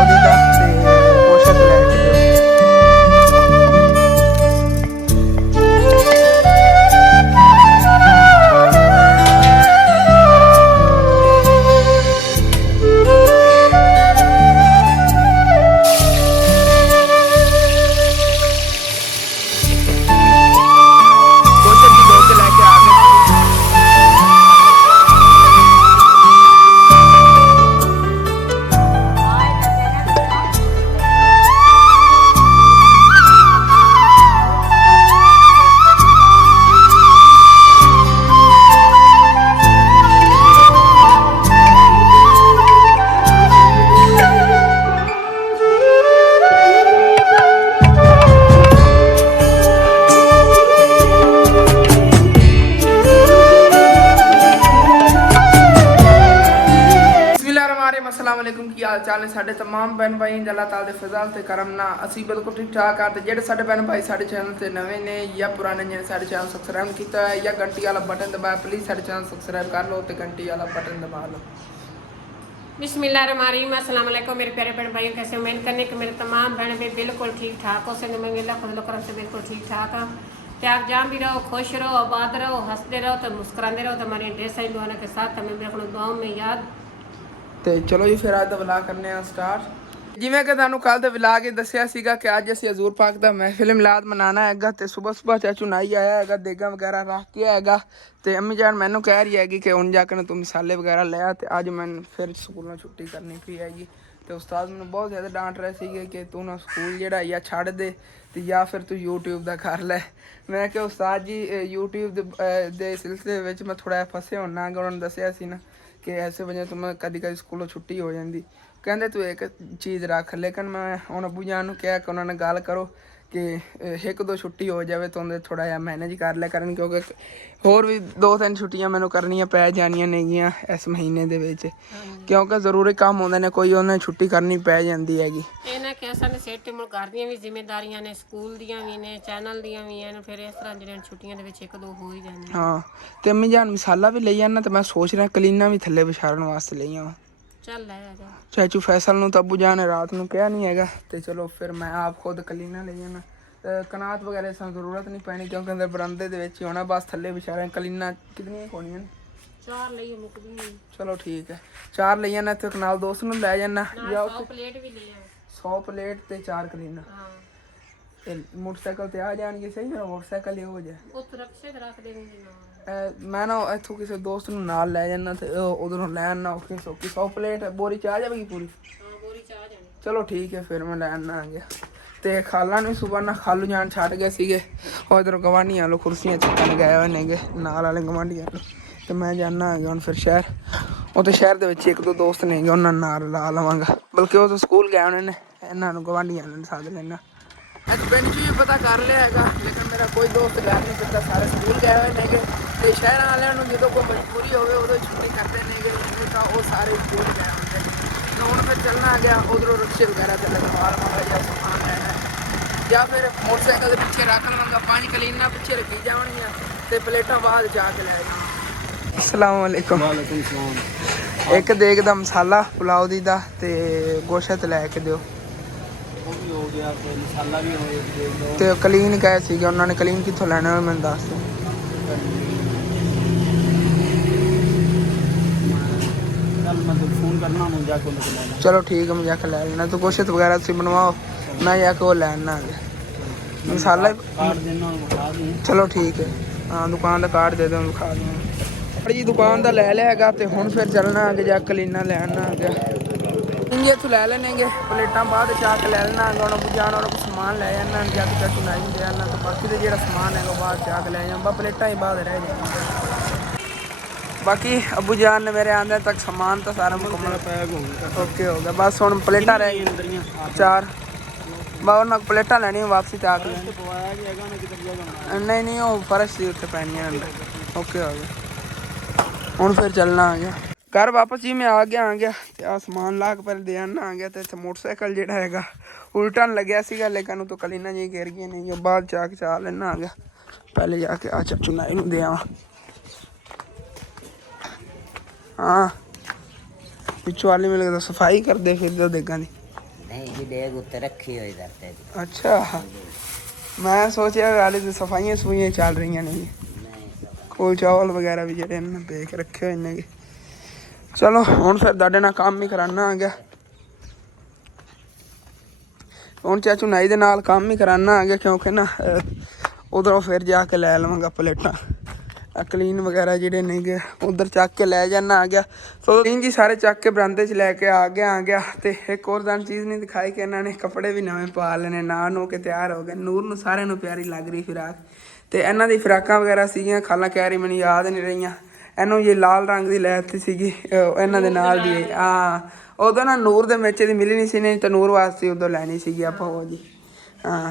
ਪੁਲਾਓ ਦੀ ਦਾ ਤੇ ਗੋਸ਼ਤ ਲੈ ਕੇ ਦਿਓ। अस्सलाम वालेकुम की हाल चाल है साढ़े तमाम बहन भाई अल्लाह ताला दे फजल ते करम ना असी बिल्कुल ठीक ठाक आ। जेडे साढ़े बहन भाई साढ़े चैनल ते नवे ने या पुराने जिन्हें साढ़े चैनल सबसक्राइब किया है या घंटी वाला बटन दबाया प्लीज़ साढ़े चैनल सबसक्राइब कर लो तो घंटी वाला बटन दबा लो। बिस्मिल्लाहिर्रहमानिर्रहीम अस्सलाम वालेकुम मेरे प्यारे बहन भाइयों, कैसे उम्मीद करने कि मेरे तमाम बहन भाई बिल्कुल ठीक ठाक हो सके। मैं अल्लाह फजल करम से बिल्कुल ठीक ठाक हाँ। तो आप जहाँ भी रहो खुश रहो, आबाद रहो, हंसते रहो तो मुस्कुराते रहो। तो हमारे ढेर सारी दुआओं के साथ हमें भी अपने दुआओं में याद। तो चलो जी फिर अज का व्लॉग करने स्टार्ट। जिवें कि तुहानूं कल दे व्लॉग ही दस्सिया सीगा कि अज असीं हजूर पाक दा महफिल मिलाद मनाना हैगा। तो सुबह सुबह चाचू नाई आया हैगा, देगा वगैरह रख के आएगा। तो अम्मी जान मैनू कह रही हैगी कि हुण जाकर तू मसाले वगैरह लिया। तो अज मैंने फिर स्कूलों छुट्टी करनी पई हैगी। तो उस्ताद मैनू बहुत ज़्यादा डांट रहे थे कि तू ना स्कूल जिहड़ा या छड्ड दे ते या फिर तू यूट्यूब दा कर लै। मैं कि उस्ताद जी यूट्यूब दे सिलसिले विच मैं थोड़ा फसे होना। उन्होंने दस्सिया सी ना कि ऐसे वजह तो मैं कभी कभी स्कूलों छुट्टी हो जाती। कहते तू एक चीज़ रख, लेकिन मैं हुण अबू जान नूं कहा कि उन्होंने गल करो कि एक दो छुट्टी हो जाए तो उन्हें थोड़ा जिहा मैनेज कर लिया करन, क्योंकि होर भी 2-3 छुट्टियां मैनूं करनियां पै जानियां नेगियां इस महीने दे विच, क्योंकि जरूरी काम होंदे ने, कोई उन्हें छुट्टी करनी पै जाती हैगी। ਇਹਨਾਂ ਕਿ ਅਸਾਂ ਦੇ ਸਿਰ ਤੇ ਮੁੜ ਘਰ ਦੀਆਂ ਵੀ ਜ਼ਿੰਮੇਵਾਰੀਆਂ ਨੇ, ਸਕੂਲ ਦੀਆਂ ਵੀ ਨੇ, ਚੈਨਲ ਦੀਆਂ ਵੀ ਨੇ। ਫਿਰ ਇਸ ਤਰ੍ਹਾਂ ਜਿਹੜੀਆਂ ਛੁੱਟੀਆਂ ਦੇ ਵਿੱਚ ਇੱਕ ਦੋ ਹੋ ਹੀ ਜਾਂਦੀਆਂ। हाँ तो अम्मी जान मसाला भी ले जाना, तो मैं सोच रहा कलीना भी थल्ले विछाड़न वास्ते ले आवां। ਚੱਲ ਲੈ ਆ ਜਾ। चाचू फैसल नूं तो अबू जान ने रात नूं कहा नहीं हैगा। तो चलो फिर मैं आप खुद कलीना ले जाना। कनात वगैरह सन जरूरत नहीं पैनी, क्योंकि अंदर बरामदे दे विच ही होना, बस थल्ले विछाड़े। कलीना कितनी होनियां? 4 ਲਈ ਮੁੱਕਦੀ ਨਹੀਂ। चलो ठीक है 4 ले जाना। तो नाल दोस्त नूं ले जाना या 100 ਪਲੇਟ ਵੀ ਲੈ ਆ। 100 प्लेट ते 4 कलीना। ਹਾਂ मोटरसाइकिल ते आ जाएंगे सही है, मोटरसाइकिल ही हो जाए। ਉਹ ਰਕਸ਼ੇ ਰੱਖ ਦੇਣਗੇ ਨਾਲ। मैं ना इतों किसी दोस्त नूं नाल लै जाना ते उधरों लै आना औखी सौखी। 100 प्लेट बोरी च आ जाएगी पूरी? ਹਾਂ ਬੋਰੀ ਚਾਹ ਜਾਣੀ। चलो ठीक है फिर मैं लै आना आ गया। तो खाला ने सुबह ना खालू जान छड्ड गए सीगे, और इधरों गवांढियां लो कुर्सियां चुकन गए हुए ने नाल वाले गवांढियां लो। तो मैं जाना आ गया हुण फिर शहर। उत्थे शहर दे विच एक दो दोस्त ने उन्हां नाल ला लवांगा, बल्कि वो तो स्कूल गए होने ने, इन्हां नूं गवांढियां ने सद लेना। अज पिंड च भी पता कर लिया हैगा, लेकिन मेरा कोई दोस्त गल नहीं करता, सारे स्कूल गए हुए ने। तो शहर वालों जो कोई मजबूरी हो उदों छुट्टी करते हैं, नहीं तो वो सारे स्कूल गए होंगे। तो हुण फिर चलना आ गया उधरों रिक्शे वगैरह ते लगवा लवांगा या समान लैना, या फिर मोटरसाइकिल के पिछे रख लवांगा। 5 कलीना पिछे रखी जावणियां ते प्लेटां बाद जाके लै जावांगा। अस्सलाम वालेकुम। वालेकुम सलाम। एक देग दा मसाला पुलाओ दी दा ते गोश्त लै के दिओ। वो भी हो गया, तो मसाला भी हो गया। ते कलीन कहे सीगे, उन्होंने कलीन कित्थों लैने होए मैनूं दस। कल मैं फोन करना मुझे जाके लेके लेना। चलो ठीक है मैं जाके लै लेना। तो गोश्त वगैरह तुसीं बनवाओ, मैं जाके वो लैना आ गया मसाला। कार्ड देना बता दूँ। चलो ठीक है, हाँ दुकान का कार्ड दे दो खा दूँगा जी। दुकान का लै लिया हैगा। तो हुण फिर चलना आ गया जाके कलीना लैना आ गया। इंजे इत्थों लै लैने प्लेटां बाद चाक लै लेना। हुण अबू जान और समान लै जाना, जग चाचू नाई दे आना। तो बाकी तो जो समान है बाद चाक लै जाऊँ, प्लेटां ही बाद रह जाएंगी। बाकी अबू जान ने मेरे आने तक समान तो सारा मुकम्मल पैक हो गया। ओके हो गया, बस हुण प्लेटां रह गई 4। बस उन्हें प्लेटां लैनियां वापसी चाक लैनी। नहीं नहीं वो फर्श सी उत्थे पैनियां अंदर। ओके हो गया, हुण फिर चलना आ गया घर वापस जी। मैं आ गया तो आ समान ला के पहले दे आना आ गया। तो इत्थे मोटरसाइकिल जिहड़ा हैगा उल्टन लग्या सीगा, लेकिन तो कलीना जी गिर गई नहीं, बाद चाक चा लेना आ गया। पहले जाके आ चाचू नाई नूं दे आवां। हाँ पिछू वाली मिल गया, सफाई करते फिर दो देगा दी। नहीं जी डेग उत्ते रखी हुई करते जी। अच्छा मैं सोचा हाले तो सफाइयां सफुइयां चल रही ने नहीं कोई चावल वगैरह भी जेडे बेच रखे हुए ने चलो हुण फिर तुहाडे नाल काम ही कराना आ गया हुण चाचू नाई दे नाल काम ही कराना आ गया क्योंकि ना उधरों फिर जाके लै लवांगा प्लेटां क्लीन वगैरह जेडे नहीं गए उधर चक के लै जाना आ गया सो जी सारे चक के बरांदे च लैके आ गया तो एक और दान चीज़ नहीं दिखाई कि इन्होंने कपड़े भी नवे पा लेने ना नू के तैयार हो गए नूर नू सारे नू प्यारी लग रही फिराक तो इन्हों दी फिराकां वगैरह सीगियां खाला कह रही मैंने याद नहीं रही इनू ये लाल रंग की लैती सीगी इन्हों दे नाल दी हाँ उदों ना नूर दे मेचे दी मिली नहीं सी नहीं तो नूर वास्ते उदों लैनी सीगी आपां वो जी हाँ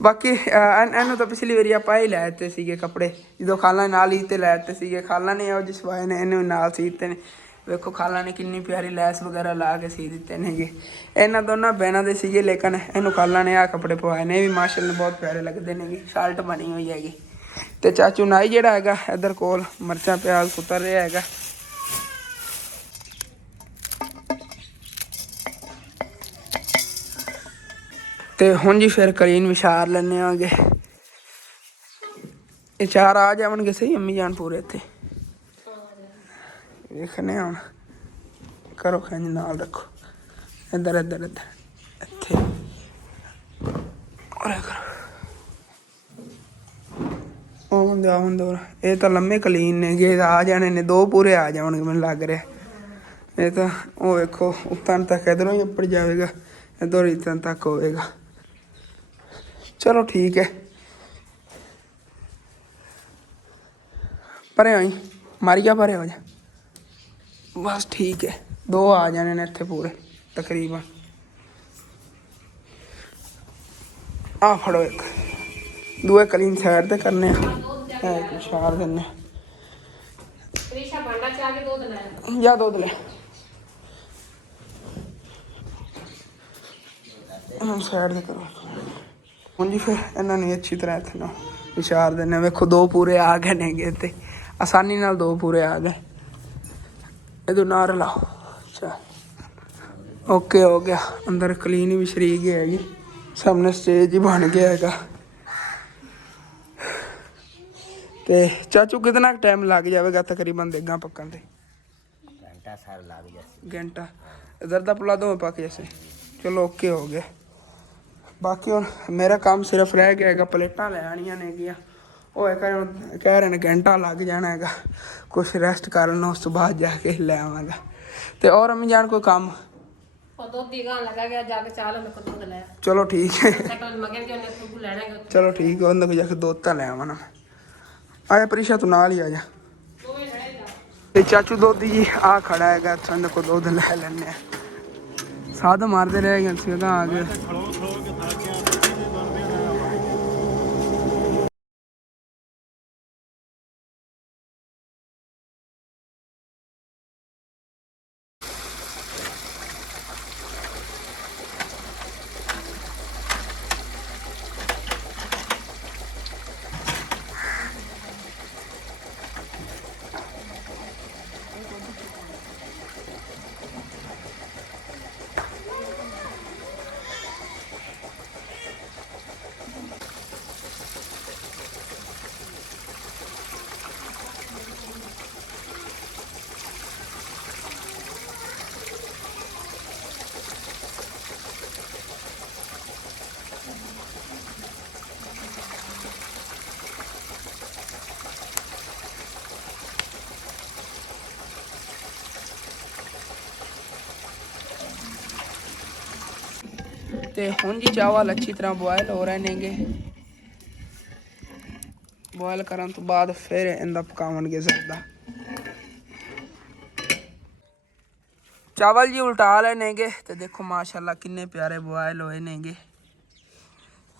बाकी इनू तो पिछली बारी आप ही लै दिते सीगे कपड़े जो खाला नाल ही ते लै दिते सीगे खाला ने वो सवाए ने इन्हें नाल सी दिते ने वेखो खाला ने किन्नी प्यारी लैस वगैरह ला के सी दिते ने गे इन्होंने दोनों बहनों के सीगे लेकिन इनू खाला ने आ कपड़े पवाए ने भी माशाअल्लाह बहुत प्यारे लगते ने शर्ट बनी हुई हैगी तो चाचू नाई जेड़ा हैगा इधर कोल मरचा प्याज कुतर रहा हैगा तो हुण जी फिर कलीन विछार लेने आगे ये चार आ जावणगे सही अम्मी जान पूरे इत्थे देखने हुण करो खंज नाल रखो इधर इधर इधर इत्थे और करो आवन दो ये तो लम्मे कलीन ने गे आ जाने ने दो पूरे आ जावणगे मैनूं लग रहा ये तो वो वेखो उत्तन तक इधरों ही उपर जाएगा इधर इतन तक होएगा चलो ठीक है परे आई मारिया परे हो जा बस ठीक है दो आ जाने ने इत्थे पूरे तकरीबन आ फड़ो एक दूए कलीन साइड ते करने एक छाड़ देने प्रीशा भांडा चा के दूध ले या दूध ले साइड ते करो हुण जी फिर इन्होंने अच्छी तरह इत्थे विचार देने वेखो दो पूरे आ गए ने गे ते आसानी नाल दो पूरे आ गए इधर नार लाओ चल ओके हो गया अंदर क्लीन भी शरीक हैगी सामने स्टेज ही बन गया हैगा ते चाचू कितना टाइम लग जाएगा तकरीबन देगा पकन ते घंटा सार लग जाए घंटा इधर का पुला दो पक जैसे चलो ओके हो गया बाकी हुण मेरा काम सिर्फ रह गया है प्लेटां लै आनियां ने गियां वो कह रहे हैं घंटा लग जाना है कुछ रेस्ट करना उस तो बाद जाके ले आवांगा तो और अम्मी जान कोई काम और दूध दी गां लगा गया जाके चाल मेरे को दूध ले चलो ठीक है सेकंड मगर जो ने तू लेना है चलो ठीक है उन्हें जाके दो ले आवा ना आया प्रीशा तू नाल ही आ जा दो ही रहेगा ते चाचू दोधी जी आ खड़ा है ठंड को दूध ले लेने साध मारते रह गए सीधा आ गए तो हुण जी चावल अच्छी तरह बॉयल हो रहे नेगे बॉयल करन तो बाद फिर इनका पकावणगे ज़रदा चावल जी उल्टा लेनेगे तो देखो माशाल्लाह किन्ने प्यारे बॉयल होए नेगे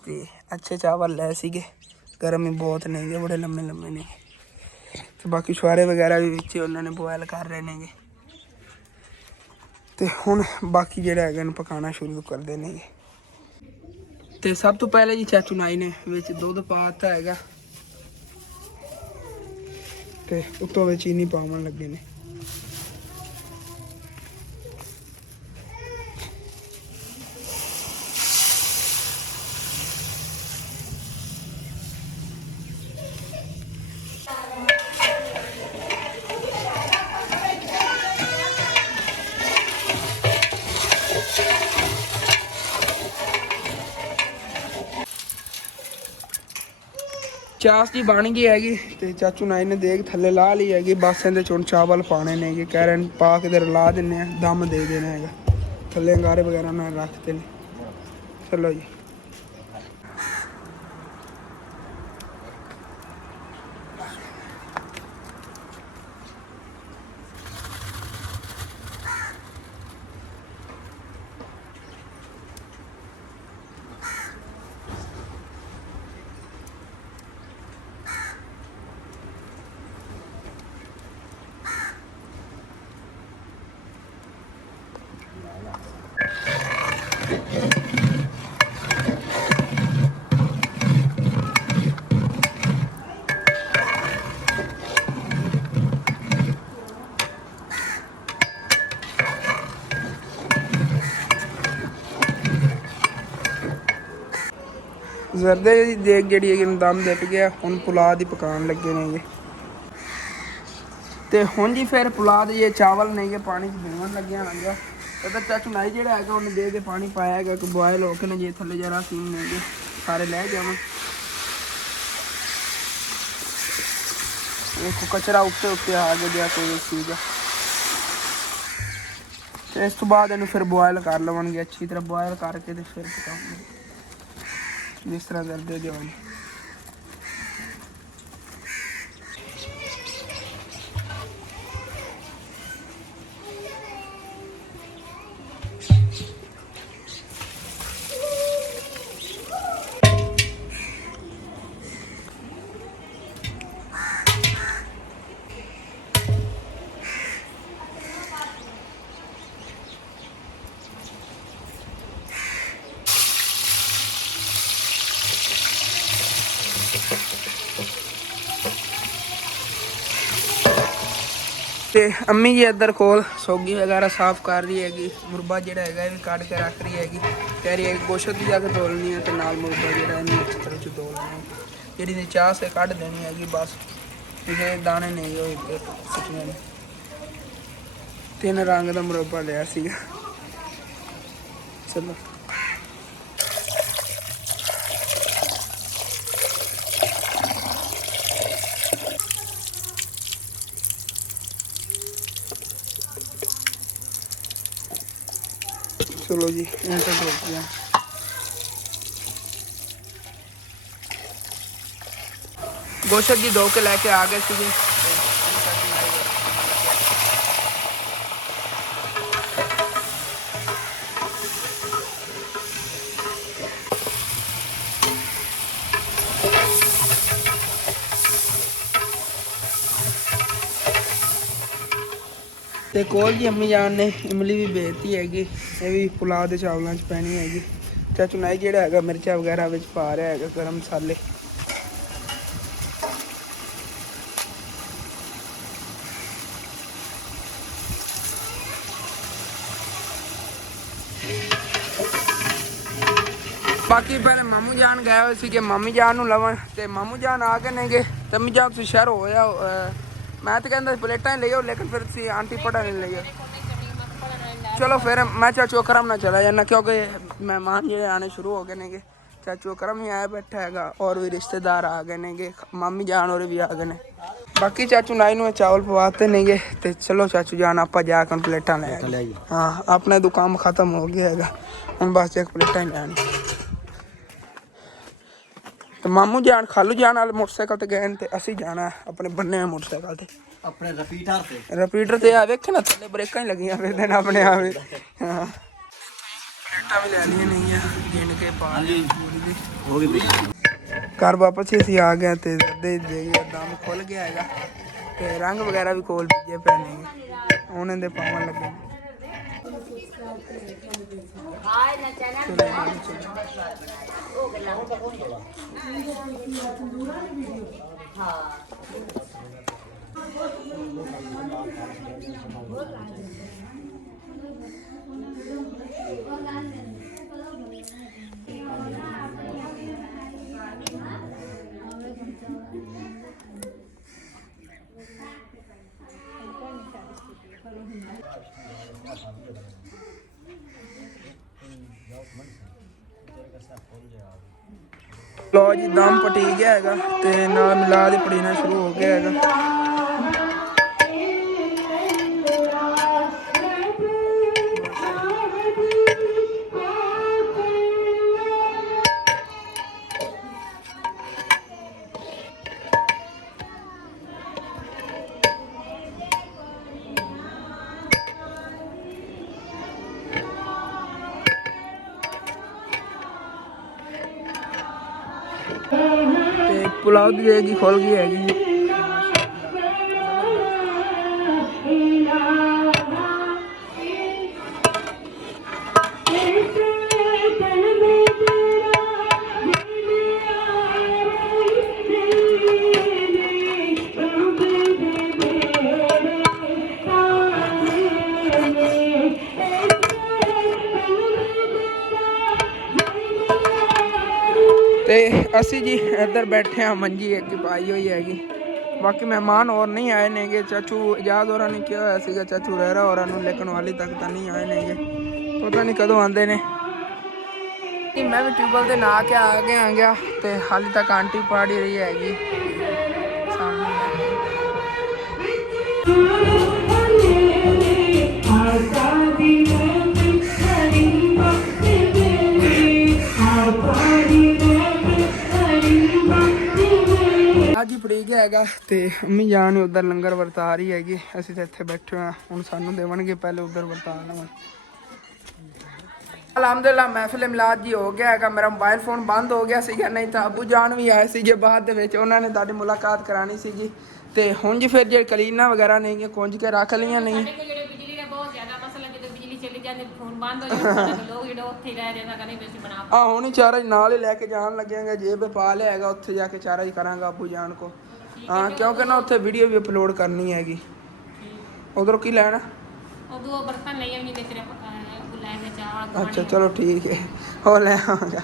ते अच्छे चावल ले सीगे गर्म ही बहुत नेगे बड़े लम्बे लम्बे नेगे तो बाकी छुआरे वगैरह भी विच उन्होंने बॉयल कर रहे नेगे तो हुण बाकी जेड़ा है पकाना शुरू कर देने तो सब तो पहले जी चाचू नाई ने विच दुध पाता है तो उत्तों में चीनी पावन लगे ने ਚਾਸ ਜੀ ਬਣ ਗਈ ਹੈਗੀ ਤੇ ਚਾਚੂ ਨਾਈ ਨੇ ਦੇਖ ਥੱਲੇ ਲਾ ਲਈ ਹੈਗੀ। ਬਸ ਇਹਦੇ ਚੋਂ ਚਾਵਲ ਪਾਣੇ ਨੇਗੇ, ਕਹਿ ਰਹੇ ਨੇ ਪਾ ਕੇ ਤੇ ਰਲਾ ਦਿੰਨੇ ਆ, ਦਮ ਦੇ ਦੇਣਾ ਹੈਗਾ। ਥੱਲੇ ਅੰਗਾਰੇ ਵਗੈਰਾ ਨਾਲ ਰੱਖਦੇ ਨੇ। ਚਲੋ ਜੀ। ਜ਼ਰਦੇ ਦੀ ਦੇਗ ਜਿਹੜੀ ਹੈਗੀ ਦਮ ਦਿੱਟ ਗਿਆ। ਹੁਣ ਪੁਲਾਅ ਦੀ ਪਕਾਉਣ ਲੱਗੇ ਨੇਗੇ। ਤੇ ਹੁਣ ਜੀ ਫਿਰ ਪੁਲਾਅ ਦੇ ਚਾਵਲ ਨੇਗੇ ਪਾਣੀ 'ਚ ਭਿਗਣ ਲੱਗਿਆ ਹੈਗਾ। ਉਹਦਾ ਚਾਚੂ ਨਾਈ ਜਿਹੜਾ ਹੈਗਾ ਉਹਨੇ ਦੇ ਕੇ ਪਾਣੀ ਪਾਇਆ ਹੈਗਾ ਕਿ ਬੋਇਲ ਹੋ ਕੇ ਨਾ ਜੇ ਥੱਲੇ ਜਰਾ ਸੀਨ ਨੇਗੇ ਸਾਰੇ ਲੈ ਜਾਵਾਂ। ਦੇਖੋ ਕਚਰਾ ਉੱਤੇ ਉੱਤੇ ਆ ਗਿਆ ਕੋਈ ਚੀਜ਼। ਤੇ ਇਸ ਤੋਂ ਬਾਅਦ ਇਹਨੂੰ ਫਿਰ ਬੋਇਲ ਕਰ ਲਵਾਂਗੇ ਅੱਛੀ ਤਰ੍ਹਾਂ। ਬੋਇਲ ਕਰਕੇ ਤੇ ਫਿਰ ਪਕਾਵਾਂਗੇ ਜਿਸ ਤਰ੍ਹਾਂ ਕਰਦੇ ਦਿਓ। ਤੇ ਅੰਮੀ ਜੀ ਇੱਧਰ ਕੋਲ ਸੋਗੀ ਵਗੈਰਾ ਸਾਫ਼ ਕਰ ਰਹੀ ਹੈਗੀ। ਮੁਰਬਾ ਜਿਹੜਾ ਹੈਗਾ ਇਹ ਵੀ ਕੱਢ ਕੇ ਰੱਖ ਰਹੀ ਹੈਗੀ। ਕਹਿ ਰਹੀ ਹੈ ਗੋਸ਼ਤ ਦੀ ਜਾ ਕੇ ਧੋਲਣੀ ਹੈ ਤੇ ਨਾਲ ਮੁਰਬਾ ਜਿਹੜਾ ਇਹਨੂੰ ਅੱਛੀ ਤਰ੍ਹਾਂ ਚ ਧੋ ਲੈਣਾ। ਜਿਹੜੀ ਦੀ ਚਾਹ ਸੇ ਕੱਢ ਦੇਣੀ ਹੈਗੀ ਬਸ। ਇਹ ਦਾਣੇ ਨਹੀਂ ਹੋਏ ਸੁੱਕੀਆਂ ਨੇ। 3 ਰੰਗ ਦਾ ਮੁਰਬਾ ਲਿਆ ਸੀਗਾ। ਚਲੋ चलो जी यहाँ तक हो गया। गोश्त जी धो के लेके आ गए थे। ਤੇ ਕੋਲ ਜੀ ਅੰਮੀ ਜਾਨ ਨੇ ਇਮਲੀ ਵੀ ਭੇਜਤੀ ਹੈਗੀ। ਇਹ ਵੀ ਪੁਲਾਅ ਦੇ ਚਾਵਲਾਂ 'ਚ ਪੈਣੀ ਹੈਗੀ। ਚਾਚੂ ਨਾਈ ਜਿਹੜਾ ਹੈਗਾ ਮਿਰਚਾਂ ਵਗੈਰਾ ਵਿੱਚ ਪਾ ਰਿਹਾ ਹੈਗਾ, ਗਰਮ ਮਸਾਲੇ। ਬਾਕੀ ਪਹਿਲੇ ਮਾਮੂ ਜਾਨ ਗਏ ਹੋਏ ਸੀ ਕਿ ਮਾਮੀ ਜਾਨ ਨੂੰ ਲਵਣ ਤੇ ਮਾਮੂ ਜਾਨ ਆ ਗਏ ਨੇਗੇ। ਤੇ ਅੰਮੀ ਜਾਨ ਤੁਸੀਂ ਸ਼ਹਿਰ ਹੋਇਆ। ਮੈਂ ਤਾਂ ਕਹਿੰਦਾ ਪਲੇਟਾਂ ਹੀ ਲਈਓ ਲੇਕਿਨ ਫਿਰ ਤੁਸੀਂ ਆਂਟੀ ਪੜਾ ਨਹੀਂ ਲਈਓ। चलो फिर मैं चाचू अकरम ना चला जाना क्योंकि मेहमान जो आने शुरू हो गए नेगे। चाचू अकरम ही आया बैठा हैगा और भी रिश्तेदार आ गए नेगे। मामी जान और भी आ गए ने। बाकी चाचू नाई नू चावल पवाते नेगे। तो चलो चाचू जान आप जाकर प्लेटा ले आए। हाँ अपना दुकान खत्म हो गया हैगा। हम बस एक प्लेटा ही लैनी। तो मामू जान खालू जान वाले मोटरसाइकिल ते गए ते असी जाना अपने बन्ने मोटरसाइकिल ते अपने रिपीटर ते आ वेखे ना थल्ले ब्रेकां ही लगियां फिरदे ने अपने आप। हां प्लेटां भी लैनियां नहीं है गिन के पा हो गई। घर वापस ही असी आ गए ते दे दम खुल गया हैगा ते रंग वगैरह भी कोल भीजे पे ने हुण इहदे पावन लगे। हाय ना चला ਲੋ ਜੀ ਦਮ ਪਟੀ ਗਿਆ ਹੈਗਾ ਤੇ ਨਾਲ ਮਿਲਾਦ ਪੜੀਣਾ ਸ਼ੁਰੂ ਹੋ ਗਿਆ ਹੈਗਾ। ਤੇ ਪੁਲਾਓ ਦੀ ਦੇਗੀ ਖੁੱਲ ਗਈ ਹੈਗੀ। ਤੇ ਅਸੀਂ ਜੀ ਇੱਧਰ ਬੈਠੇ ਆ, ਮੰਜੀ ਇੱਕ ਪਾਈ ਹੋਈ ਹੈਗੀ। ਬਾਕੀ ਮਹਿਮਾਨ ਹੋਰ ਨਹੀਂ ਆਏ ਨੇਗੇ। ਚਾਚੂ ਇਜਾਜ਼ ਹੋਰਾਂ ਨੇ ਕਿਹਾ ਹੋਇਆ ਸੀਗਾ ਚਾਚੂ ਰਹਿਰਾ ਹੋਰਾਂ ਨੂੰ, ਲੇਕਿਨ ਹਾਲੇ ਤੱਕ ਤਾਂ ਨਹੀਂ ਆਏ ਨੇਗੇ, ਪਤਾ ਨਹੀਂ ਕਦੋਂ ਆਉਂਦੇ ਨੇ। ਮੈਂ ਵੀ ਟਿਊਬਵੈਲ ਤੇ ਨਹਾ ਕੇ ਆ ਗਿਆ ਤੇ ਹਾਲੇ ਤੱਕ ਆਂਟੀ ਪੜ੍ਹ ਰਹੀ ਹੈਗੀ ਸਾਹਮਣੇ। ਅੱਜ ਹੀ ਫੜੀ ਗਿਆ ਹੈਗਾ ਤੇ ਅੰਮੀ ਜਾਨ ਉਧਰ ਲੰਗਰ ਵਰਤਾ ਰਹੀ ਹੈਗੀ। ਅਸੀਂ ਤਾਂ ਇੱਥੇ ਬੈਠੇ ਹਾਂ, ਹੁਣ ਸਾਨੂੰ ਦੇਵਣਗੇ, ਪਹਿਲੇ ਉਧਰ ਵਰਤਾ ਲਵਾਂ। ਅਲਹਮਦੁਲਿਲਾ ਮਹਿਫਿਲ ਮਿਲਾਦ ਜੀ ਹੋ ਗਿਆ ਹੈਗਾ। ਮੇਰਾ ਮੋਬਾਈਲ ਫੋਨ ਬੰਦ ਹੋ ਗਿਆ ਸੀਗਾ, ਨਹੀਂ ਤਾਂ ਅਬੂ ਜਾਨ ਵੀ ਆਏ ਸੀਗੇ ਬਾਅਦ ਦੇ ਵਿੱਚ, ਉਹਨਾਂ ਨੇ ਤੁਹਾਡੀ ਮੁਲਾਕਾਤ ਕਰਾਣੀ ਸੀਗੀ। ਤੇ ਹੁਣ ਜੀ ਫਿਰ ਜਿਹੜੇ ਕਲੀਨਾਂ ਵਗੈਰਾ ਨਹੀਂ ਕੁੰਝ ਕੇ ਰੱਖ ਲਈਆਂ ਨਹੀਂ। ਜਿਹੜੇ ਬਿਜਲੀ ਦਾ ਬਹੁਤ ਜ਼ਿਆਦਾ ਮਸਲਾ, ਜਦੋਂ ਬਿਜਲੀ ਚਲੀ ਜਾਂਦੀ ਫੋਨ ਬੰਦ ਹੋ ਜਾਂਦਾ, ਲੋਕ ਜਿਹੜੇ ਉੱਥੇ ਹੀ ਰਹਿ ਜਾਂਦਾ, ਕਹਿੰਦੇ ਅਸੀਂ ਬਣਾ ਆ ਹੁਣ ਹੀ ਚਾਰਾ ਨਾਲ ਹੀ ਲੈ ਕੇ ਜਾਣ ਲੱਗੇਗਾ, ਜੇਬ ਪਾ ਲਿਆ ਹੈਗਾ, ਉੱਥੇ ਜਾ ਕੇ ਚਾਰਾ ਹੀ ਕਰਾਂਗਾ ਅਬੂ ਜਾਨ ਕੋ। ਹਾਂ ਕਿਉਂਕਿ ਨਾ ਉੱਥੇ ਵੀਡੀਓ ਵੀ ਅਪਲੋਡ ਕਰਨੀ ਹੈਗੀ। ਉਧਰੋਂ ਕੀ ਲੈਣਾ? ਉਦੋਂ ਬਰਤਨ ਲਈ ਆਉਣੀ ਤੇ ਤੇਰੇ ਲੈ ਕੇ ਚਾਹ। ਅੱਛਾ ਚਲੋ ਠੀਕ ਹੈ, ਉਹ ਲੈ ਆਵਾਂਗਾ।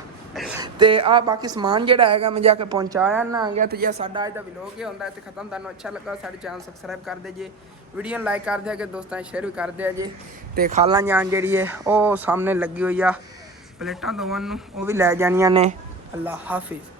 ਤੇ ਆ ਬਾਕੀ ਸਮਾਨ ਜਿਹੜਾ ਹੈਗਾ ਮੈਂ ਜਾ ਕੇ ਪਹੁੰਚਾਇਆ ਨਾ ਆ ਗਿਆ। ਤੇ ਜੇ ਸਾਡਾ ਅੱਜ ਦਾ ਵਲੋਗ ਇਹ ਹੁੰਦਾ ਤੇ ਖਤਮ। ਤੁਹਾਨੂੰ ਅੱਛਾ ਲੱਗਾ ਸਾਡੇ ਚੈਨਲ ਸਬਸਕ੍ਰਾਈਬ ਕਰ ਦੇ ਜੇ, ਵੀਡੀਓ ਨੂੰ ਲਾਈਕ ਕਰ ਦਿਆ ਕਿ ਦੋਸਤਾਂ ਸ਼ੇਅਰ ਵੀ ਕਰ ਦਿਆ ਜੇ। ਤੇ ਖਾਲਾਂ ਜਾਨ ਜਿਹੜੀ ਹੈ ਉਹ ਸਾਹਮਣੇ ਲੱਗੀ ਹੋਈ ਆ ਪਲੇਟਾਂ ਦੋਵਾਂ ਨੂੰ, ਉਹ ਵੀ ਲੈ ਜਾਣੀਆਂ ਨੇ। ਅੱਲਾ ਹਾਫਿਜ਼।